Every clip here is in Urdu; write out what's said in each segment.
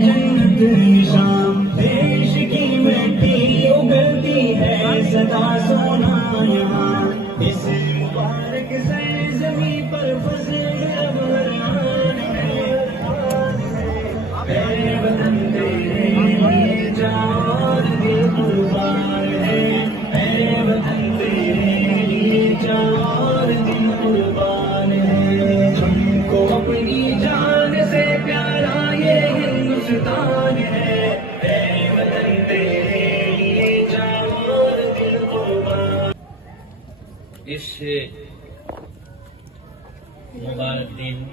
جنت نشان دیش کی مٹی اگلتی ہے سدا سونا یہاں اس مبارک سرزمین پر فضل ابھران ہے اے وطن تیرے جان اور دل قربان ہے اے وطن تیرے جان اور دل قربان ہے ہم کو اپنی جان سے پیارا یہ ہندوستان ہے اے وطن تیرے لیے جان اور دل قربان. اس مبارک دن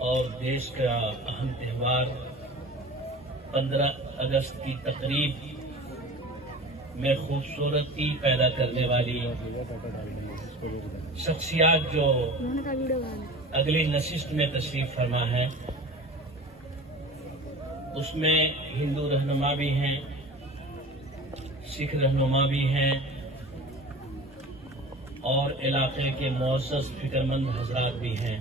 اور دیش کا اہم تہوار 15 اگست کی تقریب میں خوبصورتی پیدا کرنے والی شخصیات جو اگلی نشست میں تشریف فرما ہے اس میں ہندو رہنما بھی ہیں، سکھ رہنما بھی ہیں اور علاقے کے معزز فکر مند حضرات بھی ہیں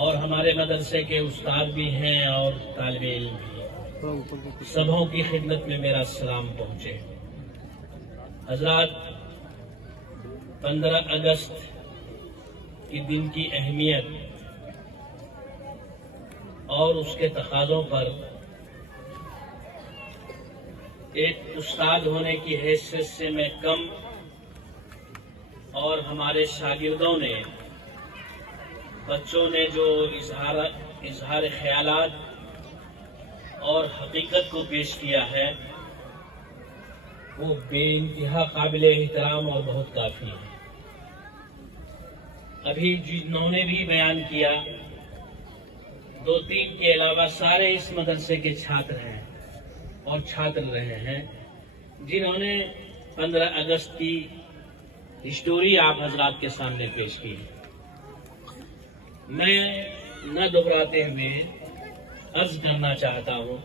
اور ہمارے مدرسے کے استاد بھی ہیں اور طالب علم بھی. سبوں کی خدمت میں میرا سلام پہنچے. حضرات، 15 اگست کی دن کی اہمیت اور اس کے تقاضوں پر ایک استاد ہونے کی حیثیت سے میں کم اور ہمارے شاگردوں نے، بچوں نے جو اظہار خیالات اور حقیقت کو پیش کیا ہے وہ بے انتہا قابل احترام اور بہت کافی ہے. ابھی جنہوں نے بھی بیان کیا 2-3 کے علاوہ سارے اس مدرسے کے چھاتر ہیں اور چھاتر رہے ہیں جنہوں نے 15 اگست کی ہسٹوری آپ حضرات کے سامنے پیش کی. میں نہ دہراتے ہوئے عرض کرنا چاہتا ہوں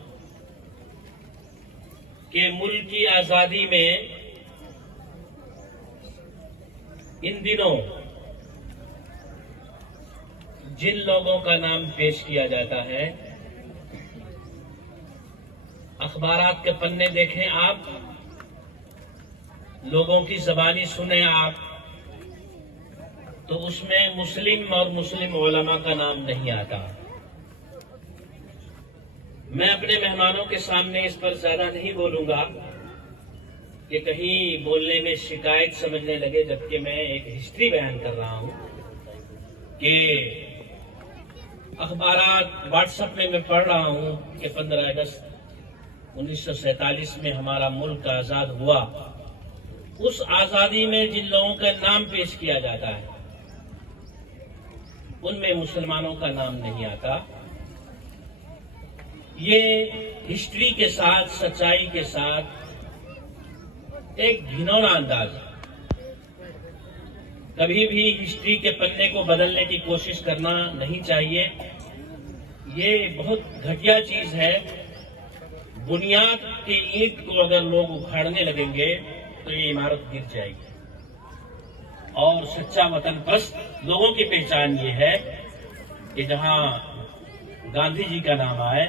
کہ ملک کی آزادی میں ان دنوں جن لوگوں کا نام پیش کیا جاتا ہے، اخبارات کے پنے دیکھیں آپ، لوگوں کی زبانی سنیں آپ، تو اس میں مسلم اور مسلم علماء کا نام نہیں آتا. میں اپنے مہمانوں کے سامنے اس پر زیادہ نہیں بولوں گا کہ کہیں بولنے میں شکایت سمجھنے لگے، جبکہ میں ایک ہسٹری بیان کر رہا ہوں کہ اخبارات واٹس ایپ میں پڑھ رہا ہوں کہ 15 اگست 1947 میں ہمارا ملک آزاد ہوا. اس آزادی میں جن لوگوں کا نام پیش کیا جاتا ہے ان میں مسلمانوں کا نام نہیں آتا. یہ ہسٹری کے ساتھ، سچائی کے ساتھ ایک گھنونا انداز ہے. کبھی بھی ہسٹری کے پنے کو بدلنے کی کوشش کرنا نہیں چاہیے. یہ بہت گھٹیا چیز ہے. بنیاد کے اینٹ کو اگر لوگ اکھاڑنے لگیں گے تو یہ عمارت گر جائے گی. اور سچا وطن پرست لوگوں کی پہچان یہ ہے کہ جہاں گاندھی جی کا نام آئے،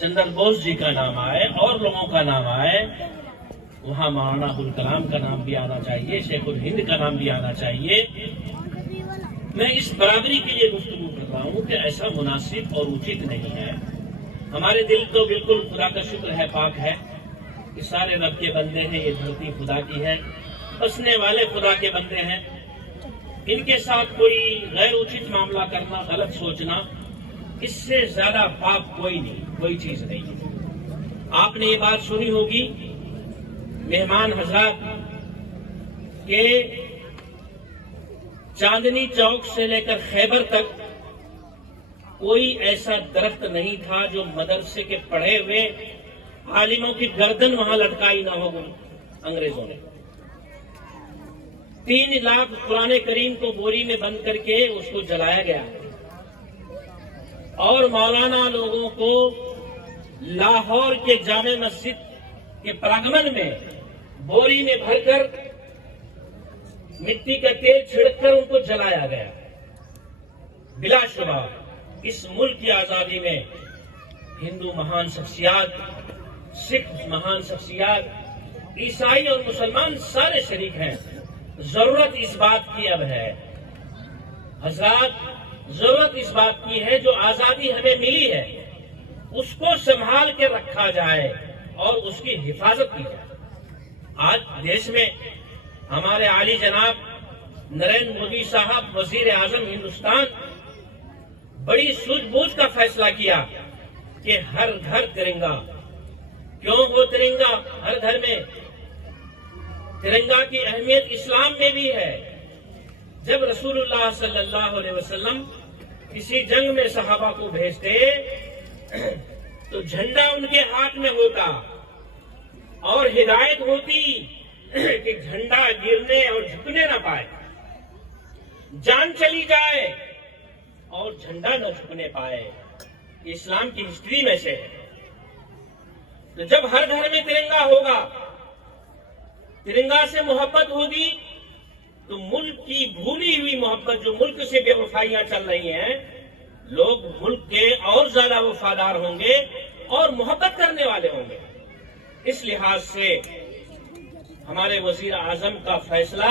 چندر بوس جی کا نام آئے اور لوگوں کا نام آئے، وہاں مولانا ابوالکلام کا نام بھی آنا چاہیے، شیخ الہند کا نام بھی آنا چاہیے. میں اس برادری کے لیے گفتگو کر رہا ہوں کہ ایسا مناسب اور اچت نہیں ہے. ہمارے دل تو بالکل خدا کا شکر ہے، پاک ہے کہ سارے رب کے بندے ہیں. یہ دھرتی خدا کی ہے، بسنے والے خدا کے بندے ہیں. ان کے ساتھ کوئی غیر اچت معاملہ کرنا، غلط سوچنا، اس سے زیادہ پاپ کوئی نہیں، کوئی چیز نہیں ہے. آپ نے یہ بات سنی ہوگی مہمان حضرات کہ چاندنی چوک سے لے کر خیبر تک کوئی ایسا درخت نہیں تھا جو مدرسے کے پڑھے ہوئے عالموں کی گردن وہاں لٹکائی نہ ہو انگریزوں نے. 3 لاکھ قرآن کریم کو بوری میں بند کر کے اس کو جلایا گیا اور مولانا لوگوں کو لاہور کے جامع مسجد کے پراگمن میں بوری میں بھر کر مٹی کا تیل چھڑک کر ان کو جلایا گیا. بلا شبہ اس ملک کی آزادی میں ہندو مہان شخصیات، سکھ مہان شخصیات، عیسائی اور مسلمان سارے شریک ہیں۔ ضرورت اس بات کی اب ہے حضرات، ضرورت اس بات کی ہے جو آزادی ہمیں ملی ہے اس کو سنبھال کے رکھا جائے اور اس کی حفاظت کی جائے۔ آج دیش میں ہمارے عالی جناب نریندر مودی صاحب وزیر اعظم ہندوستان بڑی سوجھ بوجھ کا فیصلہ کیا کہ ہر گھر ترنگا۔ کیوں ہو ترنگا ہر گھر میں؟ ترنگا کی اہمیت اسلام میں بھی ہے۔ جب رسول اللہ صلی اللہ علیہ وسلم کسی جنگ میں صحابہ کو بھیجتے تو جھنڈا ان کے ہاتھ میں ہوتا اور ہدایت ہوتی کہ جھنڈا گرنے اور جھکنے نہ پائے، جان چلی جائے اور جھنڈا نہ جھکنے پائے۔ یہ اسلام کی ہسٹری میں سے ہے۔ تو جب ہر گھر میں ترنگا ہوگا، ترنگا سے محبت ہوگی، تو ملک کی بھولی ہوئی محبت جو ملک سے بے وفائیاں چل رہی ہیں، لوگ ملک کے اور زیادہ وفادار ہوں گے اور محبت کرنے والے ہوں گے۔ اس لحاظ سے ہمارے وزیر اعظم کا فیصلہ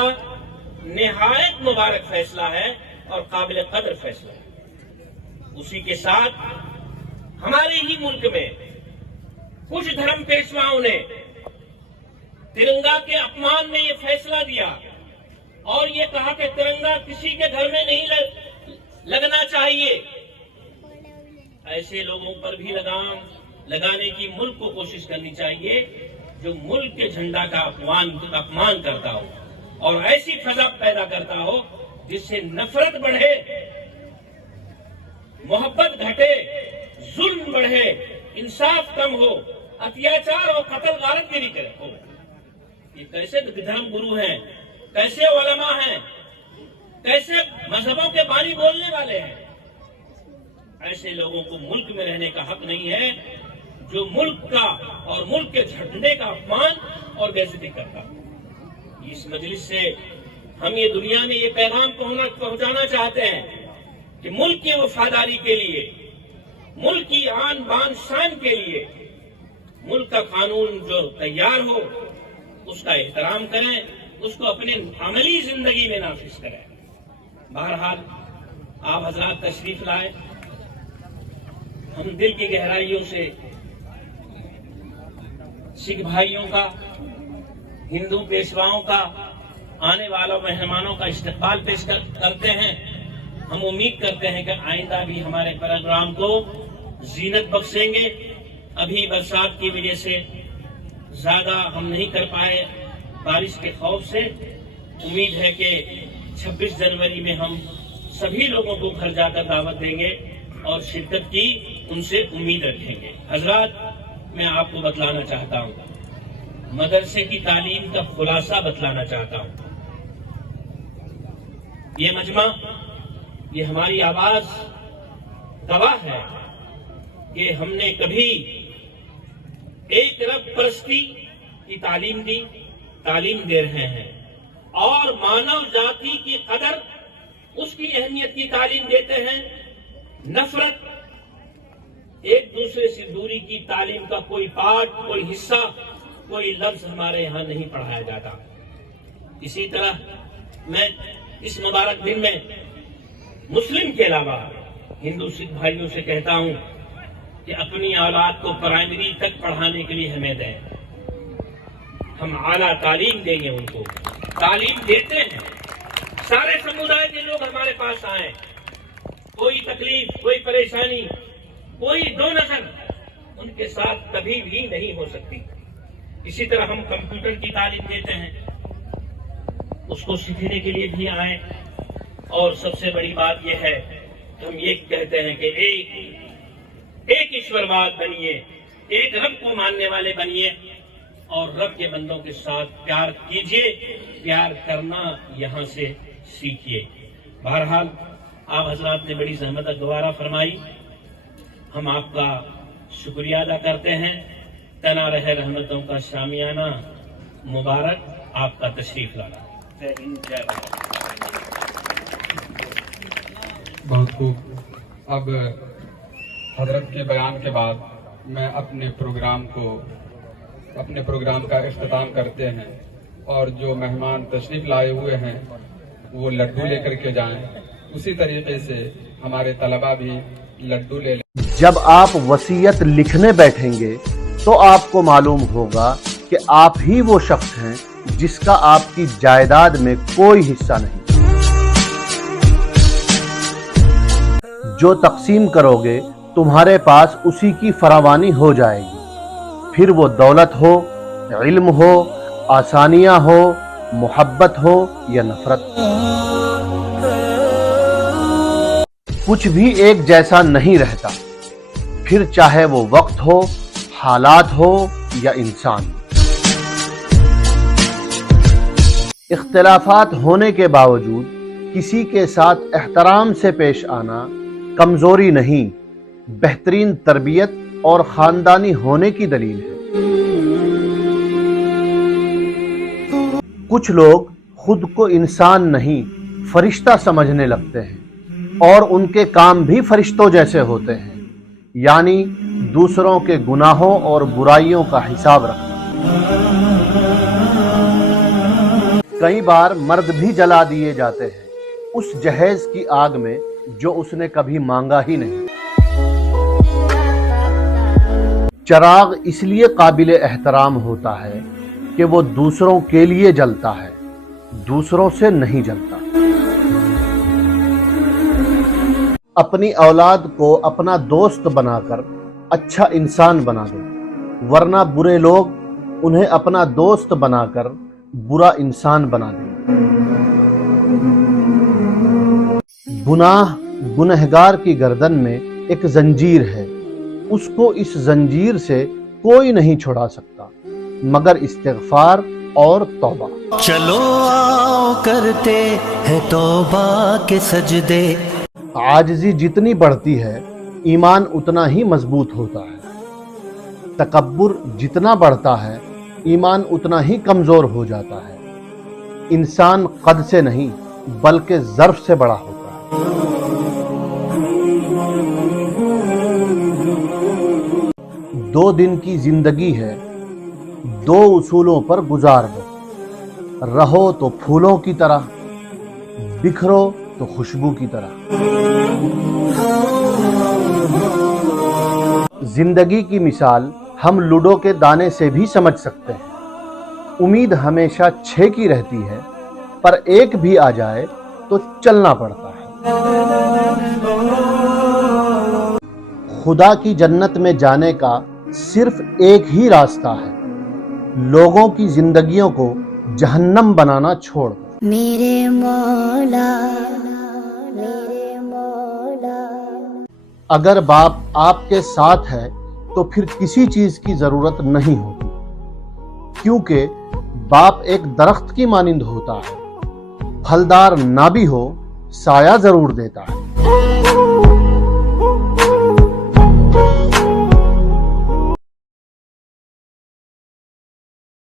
نہایت مبارک فیصلہ ہے اور قابل قدر فیصلہ ہے۔ اسی کے ساتھ ہمارے ہی ملک میں کچھ دھرم پیشواؤں نے ترنگا کے اپمان میں یہ فیصلہ دیا اور یہ کہا کہ ترنگا کسی کے گھر میں نہیں لگنا چاہیے۔ ایسے لوگوں پر بھی لگام لگانے کی ملک کو کوشش کرنی چاہیے جو ملک کے جھنڈا کا اپمان کرتا ہو اور ایسی فضا پیدا کرتا ہو جس سے نفرت بڑھے، محبت گھٹے، ظلم بڑھے، انصاف کم ہو، اتیاچار اور قتل غارت گیری کرے ہو۔ یہ کیسے دھرم گرو ہیں، کیسے علماء ہیں، کیسے مذہبوں کے بانی بولنے والے ہیں؟ ایسے لوگوں کو ملک میں رہنے کا حق نہیں ہے جو ملک کا اور ملک کے جھنڈے کا اپمان اور بے عزتی کرتا۔ اس مجلس سے ہم یہ دنیا میں یہ پیغام پہنچانا چاہتے ہیں کہ ملک کی وفاداری کے لیے، ملک کی آن بان شان کے لیے ملک کا قانون جو تیار ہو اس کا احترام کریں، اس کو اپنے عملی زندگی میں نافذ کریں۔ بہرحال آپ حضرات تشریف لائے، ہم دل کی گہرائیوں سے سکھ بھائیوں کا، ہندو پیشواؤں کا، آنے والوں مہمانوں کا استقبال پیش کرتے ہیں۔ ہم امید کرتے ہیں کہ آئندہ بھی ہمارے پروگرام کو زینت بخشیں گے۔ ابھی برسات کی وجہ سے زیادہ ہم نہیں کر پائے بارش کے خوف سے۔ امید ہے کہ 26 جنوری میں ہم سبھی لوگوں کو گھر جا کر دعوت دیں گے اور شرکت کی ان سے امید رکھیں گے۔ حضرات، میں آپ کو بتلانا چاہتا ہوں، مدرسے کی تعلیم کا خلاصہ بتلانا چاہتا ہوں۔ یہ مجمع، یہ ہماری آواز گواہ ہے کہ ہم نے کبھی ایک رب پرستی کی تعلیم دی، تعلیم دے رہے ہیں، اور مانو ذاتی کی قدر، اس کی اہمیت کی تعلیم دیتے ہیں۔ نفرت، ایک دوسرے سے دوری کی تعلیم کا کوئی پارٹ، کوئی حصہ، کوئی لفظ ہمارے یہاں نہیں پڑھایا جاتا۔ اسی طرح میں اس مبارک دن میں مسلم کے علاوہ ہندو سکھ بھائیوں سے کہتا ہوں کہ اپنی اولاد کو پرائمری تک پڑھانے کے لیے ہمیں دیں۔ ہم اعلیٰ تعلیم دیں گے، ان کو تعلیم دیتے ہیں۔ سارے سمودائے کے لوگ ہمارے پاس آئیں، کوئی تکلیف، کوئی پریشانی، کوئی دو نظر ان کے ساتھ کبھی بھی نہیں ہو سکتی۔ اسی طرح ہم کمپیوٹر کی تعلیم دیتے ہیں، اس کو سیکھنے کے لیے بھی آئیں۔ اور سب سے بڑی بات یہ ہے کہ ہم یہ کہتے ہیں کہ ایک ایشورواد بنیے، ایک رب کو ماننے والے بنیے اور رب کے بندوں کے ساتھ پیار کیجیے، پیار کرنا یہاں سے سیکھیے۔ بہرحال آپ حضرات نے بڑی زحمت گوارا فرمائی، ہم آپ کا شکریہ ادا کرتے ہیں۔ تنا رہے رحمتوں کا شامیانہ مبارک، آپ کا تشریف لانا۔ جے ہند، جے بھارت۔ بہت خوب۔ اب حضرت کے بیان کے بعد میں اپنے پروگرام کا اختتام کرتے ہیں، اور جو مہمان تشریف لائے ہوئے ہیں وہ لڈو لے کر کے جائیں، اسی طریقے سے ہمارے طلبہ بھی لڈو لے لیں۔ جب آپ وصیت لکھنے بیٹھیں گے تو آپ کو معلوم ہوگا کہ آپ ہی وہ شخص ہیں جس کا آپ کی جائیداد میں کوئی حصہ نہیں۔ جو تقسیم کرو گے تمہارے پاس اسی کی فراوانی ہو جائے گی، پھر وہ دولت ہو، علم ہو، آسانیاں ہو، محبت ہو یا نفرت۔ کچھ بھی ایک جیسا نہیں رہتا، پھر چاہے وہ وقت ہو، حالات ہو یا انسان۔ اختلافات ہونے کے باوجود کسی کے ساتھ احترام سے پیش آنا کمزوری نہیں، بہترین تربیت اور خاندانی ہونے کی دلیل ہے۔ کچھ لوگ خود کو انسان نہیں فرشتہ سمجھنے لگتے ہیں اور ان کے کام بھی فرشتوں جیسے ہوتے ہیں، یعنی دوسروں کے گناہوں اور برائیوں کا حساب رکھنا۔ کئی بار مرد بھی جلا دیے جاتے ہیں اس جہیز کی آگ میں جو اس نے کبھی مانگا ہی نہیں۔ چراغ اس لیے قابل احترام ہوتا ہے کہ وہ دوسروں کے لیے جلتا ہے، دوسروں سے نہیں جلتا۔ اپنی اولاد کو اپنا دوست بنا کر اچھا انسان بنا دو، ورنہ برے لوگ انہیں اپنا دوست بنا کر برا انسان بنا دیں۔ گنہگار کی گردن میں ایک زنجیر ہے، اس کو اس زنجیر سے کوئی نہیں چھڑا سکتا مگر استغفار اور توبہ۔ چلو آؤ کرتے ہیں توبہ کے سجدے۔ عاجزی جتنی بڑھتی ہے ایمان اتنا ہی مضبوط ہوتا ہے، تکبر جتنا بڑھتا ہے ایمان اتنا ہی کمزور ہو جاتا ہے۔ انسان قد سے نہیں بلکہ ظرف سے بڑا ہوتا ہے۔ 2 دن کی زندگی ہے، 2 اصولوں پر گزار دو، رہو تو پھولوں کی طرح، بکھرو تو خوشبو کی طرح۔ زندگی کی مثال ہم لوڈو کے دانے سے بھی سمجھ سکتے ہیں۔ امید ہمیشہ 6 کی رہتی ہے، پر 1 بھی آ جائے تو چلنا پڑتا ہے۔ خدا کی جنت میں جانے کا صرف ایک ہی راستہ ہے، لوگوں کی زندگیوں کو جہنم بنانا چھوڑ دو۔ میرے مولا، میرے مولا۔ اگر باپ آپ کے ساتھ ہے تو پھر کسی چیز کی ضرورت نہیں ہوتی، کیونکہ باپ ایک درخت کی مانند ہوتا ہے، پھلدار نہ بھی ہو سایہ ضرور دیتا ہے۔